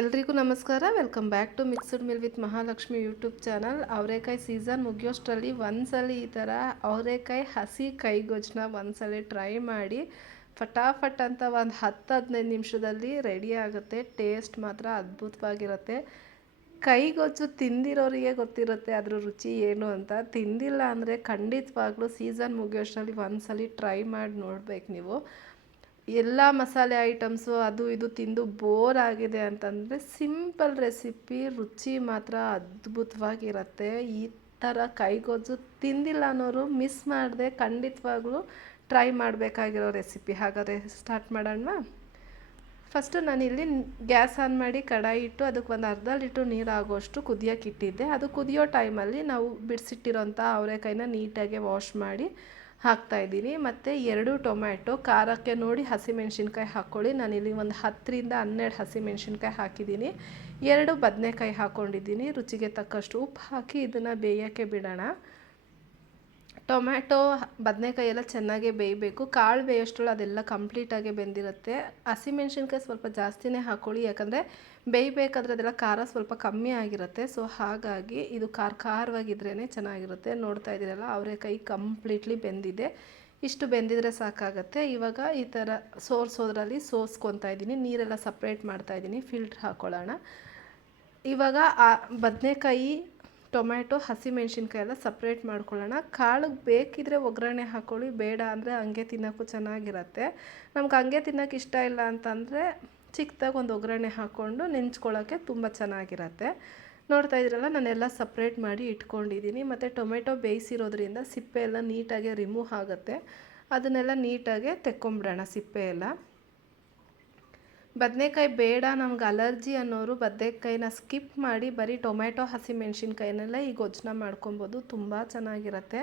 ಎಲ್ರಿಗೂ ನಮಸ್ಕಾರ. Welcome back to mixed meal with Mahalakshmi YouTube channel ಅವರೆಕಾಯಿ ಸೀಸನ್ ಮುಗಿಯೋಷ್ಟರಲ್ಲಿ ಒಂದ್ಸಲಿ ಈ ಥರ ಅವರೆಕಾಯಿ ಹಸಿ ಕೈಗೊಜ್ಜನ್ನ ಒಂದ್ಸಲಿ ಟ್ರೈ ಮಾಡಿ ಫಟಾಫಟ್ ಅಂತ ಒಂದು ಹತ್ತು ಹದಿನೈದು ನಿಮಿಷದಲ್ಲಿ ರೆಡಿ ಆಗುತ್ತೆ. ಟೇಸ್ಟ್ ಮಾತ್ರ ಅದ್ಭುತವಾಗಿರುತ್ತೆ. ಕೈಗೊಜ್ಜು ತಿಂದಿರೋರಿಗೆ ಗೊತ್ತಿರುತ್ತೆ ಅದ್ರ ರುಚಿ ಏನು ಅಂತ. ತಿಂದಿಲ್ಲ ಅಂದರೆ ಖಂಡಿತವಾಗ್ಲೂ ಸೀಸನ್ ಮುಗಿಯೋಷ್ಟರಲ್ಲಿ ಒಂದ್ಸಲಿ ಟ್ರೈ ಮಾಡಿ ನೋಡ್ಬೇಕು ನೀವು. ಎಲ್ಲ ಮಸಾಲೆ ಐಟಮ್ಸು ಅದು ಇದು ತಿಂದು ಬೋರ್ ಆಗಿದೆ ಅಂತಂದರೆ ಸಿಂಪಲ್ ರೆಸಿಪಿ ರುಚಿ ಮಾತ್ರ ಅದ್ಭುತವಾಗಿರುತ್ತೆ. ಈ ಥರ ಕೈಗೊಜ್ಜು ತಿಂದಿಲ್ಲ ಅನ್ನೋರು ಮಿಸ್ ಮಾಡದೆ ಖಂಡಿತವಾಗ್ಲೂ ಟ್ರೈ ಮಾಡಬೇಕಾಗಿರೋ ರೆಸಿಪಿ ಹಾಗಾದರೆ ಸ್ಟಾರ್ಟ್ ಮಾಡೋಣ ಫಸ್ಟು ನಾನಿಲ್ಲಿ ಗ್ಯಾಸ್ ಆನ್ ಮಾಡಿ ಕಡಾಯಿ ಇಟ್ಟು ಅದಕ್ಕೆ ಒಂದು ಅರ್ಧ ಲೀಟ್ರ್ ನೀರು ಆಗೋಷ್ಟು ಕುದಿಯೋಕ್ಕಿಟ್ಟಿದ್ದೆ ಅದು ಕುದಿಯೋ ಟೈಮಲ್ಲಿ ನಾವು ಬಿಡಿಸಿಟ್ಟಿರೋಂಥ ಅವರೆಕಾಯಿನ ನೀಟಾಗಿ ವಾಶ್ ಮಾಡಿ ಹಾಕ್ತಾಯಿದ್ದೀನಿ ಮತ್ತು ಎರಡು ಟೊಮ್ಯಾಟೊ ಖಾರಕ್ಕೆ ನೋಡಿ ಹಸಿಮೆಣ್ಸಿನ್ಕಾಯಿ ಹಾಕ್ಕೊಳ್ಳಿ. ನಾನಿಲ್ಲಿ ಒಂದು ಹತ್ತರಿಂದ ಹನ್ನೆರಡು ಹಸಿಮೆಣ್ಸಿನ್ಕಾಯಿ ಹಾಕಿದ್ದೀನಿ. ಎರಡು ಬದನೆಕಾಯಿ ಹಾಕ್ಕೊಂಡಿದ್ದೀನಿ. ರುಚಿಗೆ ತಕ್ಕಷ್ಟು ಉಪ್ಪು ಹಾಕಿ ಇದನ್ನು ಬೇಯೋಕ್ಕೆ ಬಿಡೋಣ. ಟೊಮ್ಯಾಟೊ, ಬದನೆಕಾಯಿ ಎಲ್ಲ ಚೆನ್ನಾಗಿ ಬೇಯಬೇಕು. ಕಾಳು ಬೇಯೋಷ್ಟರಲ್ಲಿ ಅದೆಲ್ಲ ಕಂಪ್ಲೀಟಾಗಿ ಬೆಂದಿರುತ್ತೆ. ಹಸಿಮೆಣ್ಸಿನ್ಕಾಯಿ ಸ್ವಲ್ಪ ಜಾಸ್ತಿನೇ ಹಾಕ್ಕೊಳ್ಳಿ ಯಾಕಂದರೆ ಬೇಯಬೇಕಾದ್ರೆ ಅದೆಲ್ಲ ಖಾರ ಸ್ವಲ್ಪ ಕಮ್ಮಿ ಆಗಿರುತ್ತೆ. ಸೊ ಹಾಗಾಗಿ ಇದು ಖಾರ ಖಾರವಾಗಿದ್ರೇ ಚೆನ್ನಾಗಿರುತ್ತೆ. ನೋಡ್ತಾ ಇದ್ದೀರಲ್ಲ ಅವರೆಕಾಯಿ ಕಂಪ್ಲೀಟ್ಲಿ ಬೆಂದಿದೆ. ಇಷ್ಟು ಬೆಂದಿದ್ರೆ ಸಾಕಾಗುತ್ತೆ. ಇವಾಗ ಈ ಥರ ಸೋರ್ಸೋದ್ರಲ್ಲಿ ಸೋಸ್ಕೊತಾ ಇದ್ದೀನಿ. ನೀರೆಲ್ಲ ಸಪ್ರೇಟ್ ಮಾಡ್ತಾ ಇದ್ದೀನಿ. ಫಿಲ್ಟ್ರ್ ಹಾಕ್ಕೊಳ್ಳೋಣ ಇವಾಗ ಆ ಬದನೆಕಾಯಿ ಟೊಮ್ಯಾಟೊ ಹಸಿಮೆಣ್ಸಿನ್ಕಾಯಿ ಎಲ್ಲ ಸಪ್ರೇಟ್ ಮಾಡ್ಕೊಳ್ಳೋಣ. ಕಾಳಿಗೆ ಬೇಕಿದ್ರೆ ಒಗ್ಗರಣೆ ಹಾಕ್ಕೊಳ್ಳಿ ಬೇಡ ಅಂದರೆ ಹಂಗೆ ತಿನ್ನೋಕ್ಕೂ ಚೆನ್ನಾಗಿರತ್ತೆ. ನಮ್ಗೆ ಹಂಗೆ ತಿನ್ನೋಕೆ ಇಷ್ಟ ಇಲ್ಲ ಅಂತಂದರೆ ಚಿಕ್ಕದಾಗಿ ಒಂದು ಒಗ್ಗರಣೆ ಹಾಕ್ಕೊಂಡು ನೆಂಚ್ಕೊಳ್ಳೋಕ್ಕೆ ತುಂಬ ಚೆನ್ನಾಗಿರತ್ತೆ. ನೋಡ್ತಾ ಇದ್ರಲ್ಲ, ನಾನೆಲ್ಲ ಸಪ್ರೇಟ್ ಮಾಡಿ ಇಟ್ಕೊಂಡಿದ್ದೀನಿ ಮತ್ತು ಟೊಮೆಟೊ ಬೇಯಿಸಿರೋದ್ರಿಂದ ಸಿಪ್ಪೆ ಎಲ್ಲ ನೀಟಾಗಿ ರಿಮೂವ್ ಆಗುತ್ತೆ. ಅದನ್ನೆಲ್ಲ ನೀಟಾಗಿ ತೆಕ್ಕೊಂಬಿಡೋಣ ಸಿಪ್ಪೆ ಎಲ್ಲ ಬದನೆಕಾಯಿ ಬೇಡ ನಮ್ಗೆ ಅಲರ್ಜಿ ಅನ್ನೋರು ಬದನೆಕಾಯಿನ ಸ್ಕಿಪ್ ಮಾಡಿ ಬರೀ ಟೊಮೆಟೊ ಹಸಿಮೆಣ್ಸಿನ್ಕಾಯಿನೆಲ್ಲ ಈ ಗೊಜ್ಜನ ಮಾಡ್ಕೊಬೋದು. ತುಂಬ ಚೆನ್ನಾಗಿರುತ್ತೆ.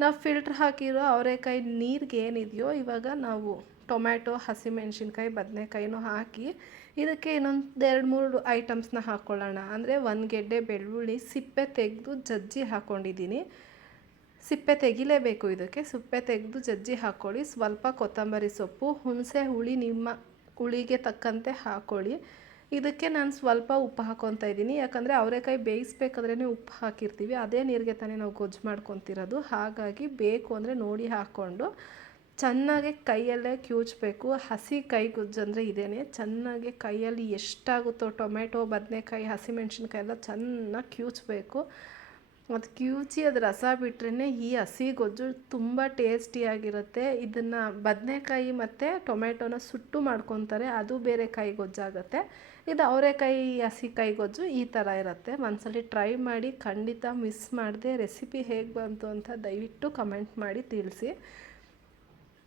ನಾವು ಫಿಲ್ಟ್ರ್ ಹಾಕಿರೋ ಅವರೆಕಾಯಿ ನೀರಿಗೆ ಏನಿದೆಯೋ ಇವಾಗ ನಾವು ಟೊಮ್ಯಾಟೊ ಹಸಿಮೆಣ್ಸಿನ್ಕಾಯಿ ಬದನೆಕಾಯಿನೂ ಹಾಕಿ ಇದಕ್ಕೆ ಇನ್ನೊಂದು ಎರಡು ಮೂರು ಐಟಮ್ಸ್ನ ಹಾಕ್ಕೊಳ್ಳೋಣ ಅಂದರೆ ಒಂದು ಗೆಡ್ಡೆ ಬೆಳ್ಳುಳ್ಳಿ, ಸಿಪ್ಪೆ ತೆಗೆದು ಜಜ್ಜಿ ಹಾಕ್ಕೊಂಡಿದ್ದೀನಿ ಸಿಪ್ಪೆ ತೆಗಿಲೇಬೇಕು ಇದಕ್ಕೆ. ಸಿಪ್ಪೆ ತೆಗೆದು ಜಜ್ಜಿ ಹಾಕ್ಕೊಳ್ಳಿ ಸ್ವಲ್ಪ ಕೊತ್ತಂಬರಿ ಸೊಪ್ಪು, ಹುಣಸೆ ಹುಳಿ, ನಿಮ್ಮ ಹುಳಿಗೆ ತಕ್ಕಂತೆ ಹಾಕ್ಕೊಳ್ಳಿ ಇದಕ್ಕೆ ನಾನು ಸ್ವಲ್ಪ ಉಪ್ಪು ಹಾಕ್ಕೊತಾ ಇದ್ದೀನಿ. ಯಾಕಂದರೆ ಅವರೆಕಾಯಿ ಬೇಯಿಸ್ಬೇಕಾದ್ರೇ ಉಪ್ಪು ಹಾಕಿರ್ತೀವಿ. ಅದೇ ನೀರಿಗೆ ತಾನೇ ನಾವು ಗೊಜ್ಜು ಮಾಡ್ಕೊತಿರೋದು ಹಾಗಾಗಿ ಬೇಕು ಅಂದರೆ ನೋಡಿ ಹಾಕ್ಕೊಂಡು ಚೆನ್ನಾಗಿ ಕೈಯಲ್ಲೇ ಕ್ಯೂಚಬೇಕು. ಹಸಿ ಕೈ ಗೊಜ್ಜು ಅಂದರೆ ಇದೇನೆ. ಚೆನ್ನಾಗಿ ಕೈಯಲ್ಲಿ ಎಷ್ಟಾಗುತ್ತೋ ಟೊಮೆಟೊ ಬದನೆಕಾಯಿ ಹಸಿಮೆಣ್ಸಿನ್ಕಾಯಿ ಎಲ್ಲ ಚೆನ್ನಾಗಿ ಕ್ಯೂಚಬೇಕು. ಅದು ಕ್ಯೂಚಿ ಅದು ರಸ ಬಿಟ್ರೇ ಈ ಹಸಿ ಗೊಜ್ಜು ತುಂಬ ಟೇಸ್ಟಿಯಾಗಿರುತ್ತೆ ಇದನ್ನು ಬದನೆಕಾಯಿ ಮತ್ತು ಟೊಮೆಟೊನ ಸುಟ್ಟು ಮಾಡ್ಕೊತಾರೆ, ಅದು ಬೇರೆ ಕಾಯಿ ಗೊಜ್ಜಾಗುತ್ತೆ. ಇದು ಅವರೆಕಾಯಿ ಹಸಿ ಕಾಯಿ ಗೊಜ್ಜು ಈ ಥರ ಇರುತ್ತೆ. ಒಂದ್ಸಲಿ ಟ್ರೈ ಮಾಡಿ ಖಂಡಿತ ಮಿಸ್ ಮಾಡಿದೆ. ರೆಸಿಪಿ ಹೇಗೆ ಬಂತು ಅಂತ ದಯವಿಟ್ಟು ಕಮೆಂಟ್ ಮಾಡಿ ತಿಳಿಸಿ.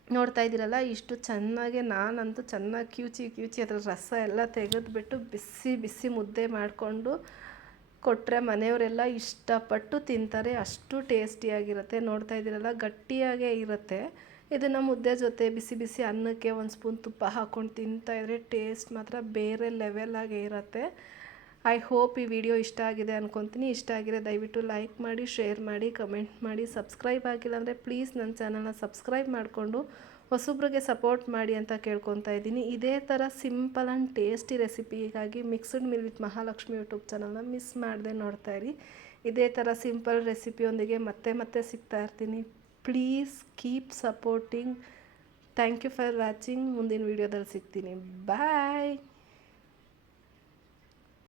ನೋಡ್ತಾ ಇದ್ದೀರಲ್ಲ, ಇಷ್ಟು ಚೆನ್ನಾಗಿ ನಾನಂತೂ ಚೆನ್ನಾಗಿ ಕ್ಯೂಚಿ ಕ್ಯೂಚಿ ಅದರ ರಸ ಎಲ್ಲ ತೆಗೆದುಬಿಟ್ಟು ಬಿಸಿ ಬಿಸಿ ಮುದ್ದೆ ಮಾಡಿಕೊಂಡು ಕೊಟ್ಟರೆ ಮನೆಯವರೆಲ್ಲ ಇಷ್ಟಪಟ್ಟು ತಿಂತಾರೆ, ಅಷ್ಟು ಟೇಸ್ಟಿಯಾಗಿರುತ್ತೆ. ನೋಡ್ತಾ ಇದ್ದೀರಲ್ಲ, ಗಟ್ಟಿಯಾಗೇ ಇರುತ್ತೆ. ಇದನ್ನು ಮುದ್ದೆ ಜೊತೆ ಬಿಸಿ ಬಿಸಿ ಅನ್ನಕ್ಕೆ ಒಂದು ಸ್ಪೂನ್ ತುಪ್ಪ ಹಾಕ್ಕೊಂಡು ತಿಂತಾಯಿದ್ರೆ ಟೇಸ್ಟ್ ಮಾತ್ರ ಬೇರೆ ಲೆವೆಲಾಗೇ ಇರುತ್ತೆ. ಐ ಹೋಪ್ ಈ ವಿಡಿಯೋ ಇಷ್ಟ ಆಗಿದೆ ಅನ್ಕೊತೀನಿ. ಇಷ್ಟ ಆಗಿದೆ ದಯವಿಟ್ಟು ಲೈಕ್ ಮಾಡಿ, ಶೇರ್ ಮಾಡಿ, ಕಮೆಂಟ್ ಮಾಡಿ. ಸಬ್ಸ್ಕ್ರೈಬ್ ಆಗಿಲ್ಲ ಅಂದರೆ ಪ್ಲೀಸ್ ನನ್ನ ಚಾನಲ್ನ ಸಬ್ಸ್ಕ್ರೈಬ್ ಮಾಡಿಕೊಂಡು ಹೊಸಬ್ರಿಗೆ ಸಪೋರ್ಟ್ ಮಾಡಿ ಅಂತ ಕೇಳ್ಕೊತಾ ಇದ್ದೀನಿ. ಇದೇ ಥರ simple and tasty ರೆಸಿಪಿಗಾಗಿ mixed meal with Mahalakshmi YouTube ಚಾನಲ್ನ ಮಿಸ್ ಮಾಡದೆ ನೋಡ್ತಾ ಇರಿ. ಇದೇ ಥರ ಸಿಂಪಲ್ ರೆಸಿಪಿಯೊಂದಿಗೆ ಮತ್ತೆ ಮತ್ತೆ ಸಿಗ್ತಾ ಇರ್ತೀನಿ. Please keep supporting. Thank you for watching. ಮುಂದಿನ ವೀಡಿಯೋದಲ್ಲಿ ಸಿಗ್ತೀನಿ. ಬಾಯ್.